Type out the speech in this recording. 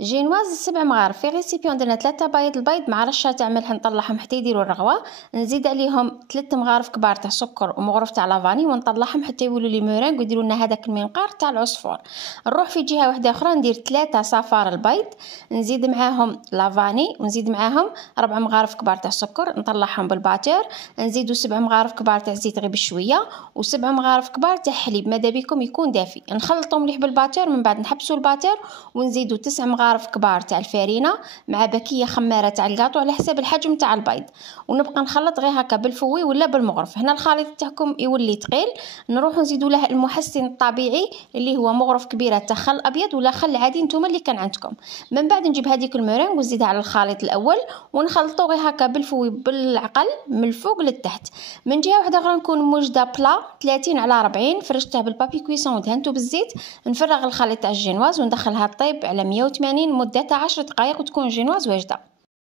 جينواز 7 مغارف. في ريسيبيون درنا 3 بايض البيض مع رشه تاع ملح نطلعهم حتى يديروا الرغوه. نزيد عليهم 3 مغارف كبار تاع سكر ومغرف تاع لافاني ونطلعهم حتى يولوا لي مورينغ ويديروا لنا هذاك المنقار تاع العصفور. نروح في جهه واحده اخرى ندير 3 صفار البيض، نزيد معاهم لافاني ونزيد معاهم 4 مغارف كبار تاع سكر نطلعهم بالباتور. نزيدوا 7 مغارف كبار تاع زيت غير بشويه و7 مغارف كبار تاع حليب ماذا بكم يكون دافي. نخلطهم مليح بالباتور، من بعد نحبسوا الباتور ونزيدوا 9 مغارف كبار تاع الفارينه مع باكيه خماره تاع الكاطو على حساب الحجم تاع البيض، ونبقى نخلط غير هكا بالفوي ولا بالمغرف. هنا الخليط تاعكم يولي ثقيل، نروحوا نزيدوا له المحسن الطبيعي اللي هو مغرف كبيره تاع خل ابيض ولا خل عادي نتوما اللي كان عندكم. من بعد نجيب هذيك المورينغ ونزيدها على الخليط الاول ونخلطوا غير هكا بالفوي بالعقل من الفوق للتحت. من جهه واحده اخرى نكون موجده بلا 30 على 40 فرشتها بالبابي كويسون ودهنته بالزيت. نفرغ الخليط تاع الجينواز وندخلها طيب على 180 مده 10 دقائق وتكون جينواز واجده.